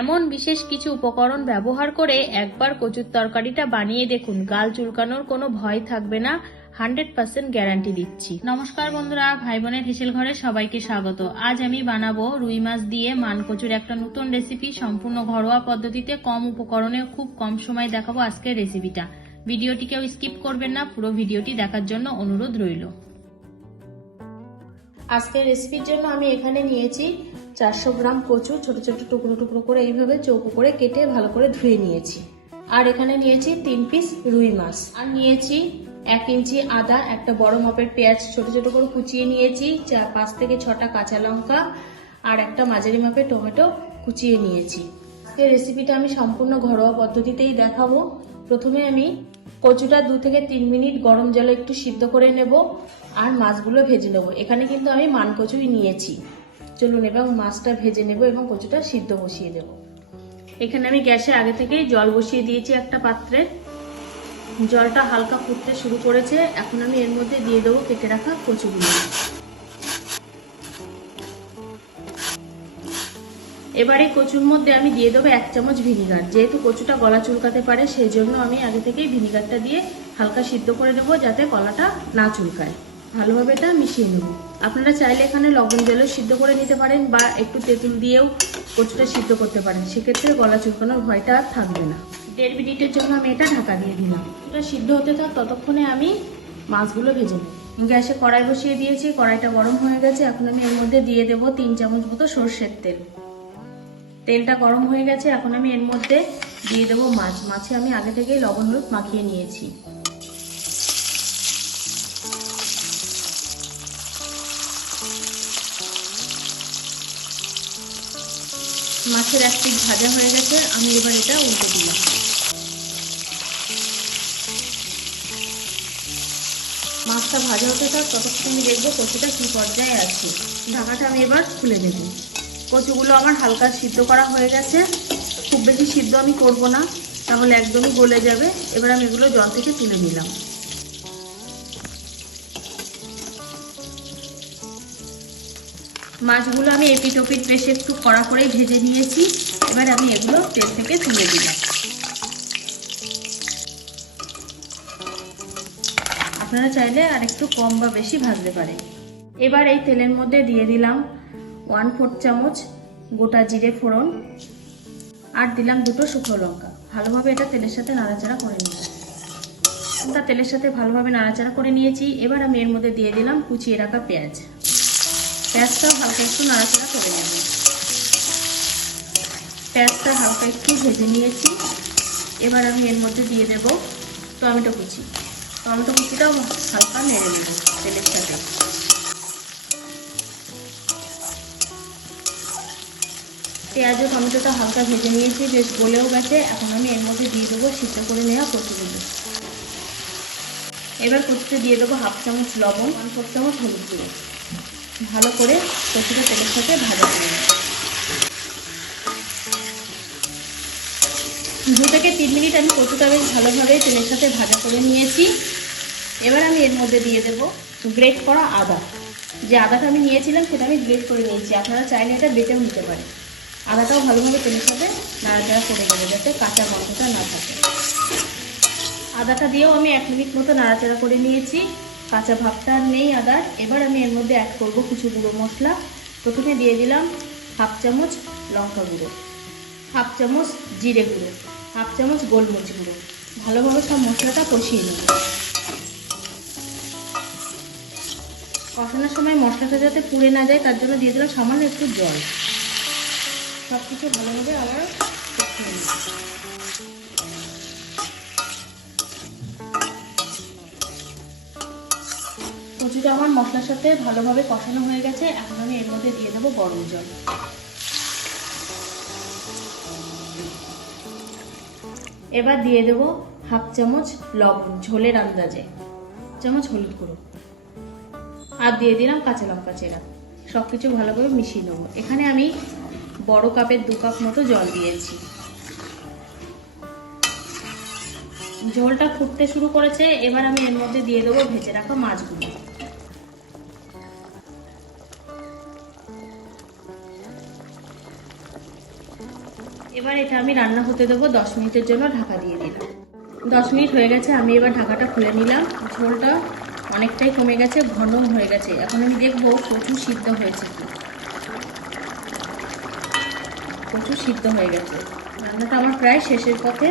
এমন বিশেষ কিছু উপকরণ ব্যবহার করে একবার কচুর তরকারিটা বানিয়ে দেখুন। গাল চুলকানোর কোনো ভয় থাকবে না। হান্ড্রেড পার্সেন্ট গ্যারান্টি দিচ্ছি। নমস্কার বন্ধুরা ভাই বোনের হেসেল ঘরে সবাইকে স্বাগত। আজ আমি বানাবো রুই মাছ দিয়ে মানকচুর একটা নতুন রেসিপি সম্পূর্ণ ঘরোয়া পদ্ধতিতে কম উপকরণে খুব কম সময় দেখাবো আজকের রেসিপিটা ভিডিওটিকেও স্কিপ করবেন না, পুরো ভিডিওটি দেখার জন্য অনুরোধ রইল। আজকের রেসিপির জন্য আমি এখানে নিয়েছি চারশো গ্রাম কচু ছোট ছোট টুকরো টুকরো করে এইভাবে চৌকো করে কেটে ভালো করে ধুয়ে নিয়েছি। আর এখানে নিয়েছি তিন পিস রুই মাছ। আর নিয়েছি এক ইঞ্চি আদা, একটা বড় মাপের পেঁয়াজ ছোট ছোট করে কুচিয়ে নিয়েছি, চা পাঁচ থেকে ছটা কাঁচা লঙ্কা আর একটা মাঝারি মাপের টমেটো কুচিয়ে নিয়েছি। আজকের রেসিপিটা আমি সম্পূর্ণ ঘরোয়া পদ্ধতিতেই দেখাবো। প্রথমে আমি কচুটা দু থেকে তিন মিনিট গরম জলে একটু সিদ্ধ করে নেব আর মাছগুলো ভেজে নেব। এখানে কিন্তু আমি মান কচুই নিয়েছি। চলুন এবং মাছটা ভেজে নেব এবং কচুটা সিদ্ধ বসিয়ে দেব। এখানে আমি গ্যাসে আগে থেকেই জল বসিয়ে দিয়েছি একটা পাত্রে। জলটা হালকা ফুটতে শুরু করেছে। এখন আমি এর মধ্যে দিয়ে দেবো কেটে রাখা কচুগুলো। এবারে কচুর মধ্যে আমি দিয়ে দেবো এক চামচ ভিনিগার। যেহেতু কচুটা গলা চুলকাতে পারে সেই জন্য আমি আগে থেকেই ভিনিগারটা দিয়ে হালকা সিদ্ধ করে দেবো যাতে গলাটা না চুলকায়। ভালোভাবে এটা মিশিয়ে নেব। আপনারা চাইলে এখানে লবণ জলে সিদ্ধ করে নিতে পারেন বা একটু তেঁতুল দিয়েও কচুটা সিদ্ধ করতে পারেন। সেক্ষেত্রে গলা চুলকানোর ভয়টা আর থাকবে না। দেড় মিনিটের জন্য আমি এটা ঢাকা দিয়ে দিলাম। এটা সিদ্ধ হতে থাক, ততক্ষণে আমি মাছগুলো ভেজে নেব। গ্যাসে কড়াই বসিয়ে দিয়েছি, কড়াইটা গরম হয়ে গেছে। এখন আমি এর মধ্যে দিয়ে দেবো তিন চামচ মতো সর্ষের তেল। তেলটা গরম হয়ে গেছে, এখন আমি এর মধ্যে দিয়ে দেবো মাছ। মাছে আমি আগে থেকেই লবণ হলুদ মাখিয়ে নিয়েছি। মাছের এক পিঠ ভাজা হয়ে গেছে, আমি এবার এটা উল্টে দিলাম। মাছটা ভাজা হতে থাক, ততক্ষণ আমি দেখব কচুটা কি পর্যায়ে আছে। ঢাকাটা আমি এবার খুলে দেবো কচুগুলো আমার হালকা সিদ্ধ করা হয়ে গেছে। খুব বেশি সিদ্ধ আমি করব না, তাহলে একদমই গলে যাবে। এবার আমি এগুলো জল থেকে তুলে নিলাম। মাছগুলো আমি এপিট ওপিট বেশ একটু কড়া করে ভেজে নিয়েছি। এবার আমি এগুলো তেল থেকে তুলে দিলাম। আপনারা চাইলে আর একটু কম বা বেশি ভাজতে পারেন। এবার এই তেলের মধ্যে দিয়ে দিলাম ওয়ান ফোর চামচ গোটা জিরে ফোড়ন আর দিলাম দুটো শুকনো লঙ্কা। ভালোভাবে এটা তেলের সাথে নাড়াচাড়া করে নিলাম। ওটা তেলের সাথে ভালোভাবে নাড়াচাড়া করে নিয়েছি। এবার আমি এর মধ্যে দিয়ে দিলাম কুচিয়ে রাখা পেঁয়াজ। পেঁয়াজটাও হালকা একটু নাড়াচাড়া করে নেব। পেঁয়াজটা হালকা একটু ভেজে নিয়েছি। এবার আমি এর মধ্যে দিয়ে দেব টমেটো কুচি। টমেটো কুচিটাও হালকা নেড়ে নেব তেলের সাথে। পেঁয়াজ ও টমেটোটা হালকা ভেজে নিয়েছি, বেশ গলেও গেছে। এখন আমি এর মধ্যে দিয়ে দেবো সিদ্ধ করে নেওয়া কচুগুলো। এবার কচুতে দিয়ে দেবো হাফ চামচ লবণ ওয়ান ফোর চামচ হলুদ গুঁড়ো। ভালো করে কচুটা তেলের সাথে ভাজা করে দু থেকে তিন মিনিট আমি কচুটা বেশ ভালোভাবে তেলের সাথে ভাজা করে নিয়েছি। এবার আমি এর মধ্যে দিয়ে দেবো গ্রেট করা আদা। যে আদাটা আমি নিয়েছিলাম সেটা আমি গ্রেট করে নিয়েছি। আপনারা চাইলে এটা বেটেও নিতে পারেন। আদাটাও ভালোভাবে তেলের সাথে নাড়াচাড়া করে দেবো যাতে কাঁচা গন্ধটা না থাকে। আদাটা দিয়েও আমি এক মিনিট মতো নাড়াচাড়া করে নিয়েছি। কাঁচা ভাবটা নেই আদার। এবার আমি এর মধ্যে অ্যাড করব কিছু গুঁড়ো মশলা। প্রথমে দিয়ে দিলাম হাফ চামচ লঙ্কা গুঁড়ো হাফ চামচ জিরে গুঁড়ো হাফ চামচ গোলমরিচ গুঁড়ো। ভালোভাবে সব মশলাটা কষিয়ে নেব কষানোর সময় মশলাটা যাতে পুড়ে না যায়, তার জন্য দিয়ে দিলাম সামান্য একটু জল। সব কিছু ভালোভাবে আবার কষিয়ে নেব কচুটা আমার মশলার সাথে ভালোভাবে কষানো হয়ে গেছে। এখন আমি এর মধ্যে দিয়ে দেবো গরম জল। এবার দিয়ে দেবো হাফ চামচ লবণ, ঝোলের আন্দাজে। চামচ হলুদ গুঁড়ো। আর দিয়ে দিলাম কাঁচা লঙ্কা চেরা। সব কিছু ভালোভাবে মিশিয়ে নেব। এখানে আমি বড় কাপের দু কাপ মতো জল দিয়েছি। ঝোলটা ফুটতে শুরু করেছে। এবার আমি এর মধ্যে দিয়ে দেবো ভেজে রাখা মাছগুলো। এবার এটা আমি রান্না হতে দেবো দশ মিনিটের জন্য ঢাকা দিয়ে দিলাম। দশ মিনিট হয়ে গেছে, আমি এবার ঢাকাটা খুলে নিলাম। ঝোলটা অনেকটাই কমে গেছে ঘন হয়ে গেছে। এখন আমি দেখব প্রচুর সিদ্ধ হয়েছে কি। প্রচুর সিদ্ধ হয়ে গেছে। রান্নাটা আমার প্রায় শেষের পথে।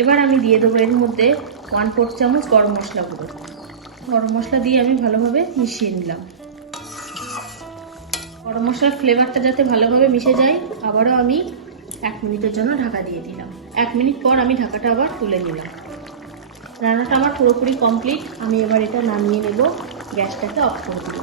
এবার আমি দিয়ে দেবো এর মধ্যে ওয়ান ফোর্থ চামচ গরম মশলা গুঁড়ো। গরম মশলা দিয়ে আমি ভালোভাবে মিশিয়ে নিলাম। গরম মশলার ফ্লেভারটা যাতে ভালোভাবে মিশে যায়, আবারও আমি এক মিনিটের জন্য ঢাকা দিয়ে দিলাম। এক মিনিট পর আমি ঢাকাটা আবার তুলে নিলাম। রান্নাটা আমার পুরোপুরি কমপ্লিট আমি এবার এটা নামিয়ে নেব। গ্যাসটাকে অফ করে দেবো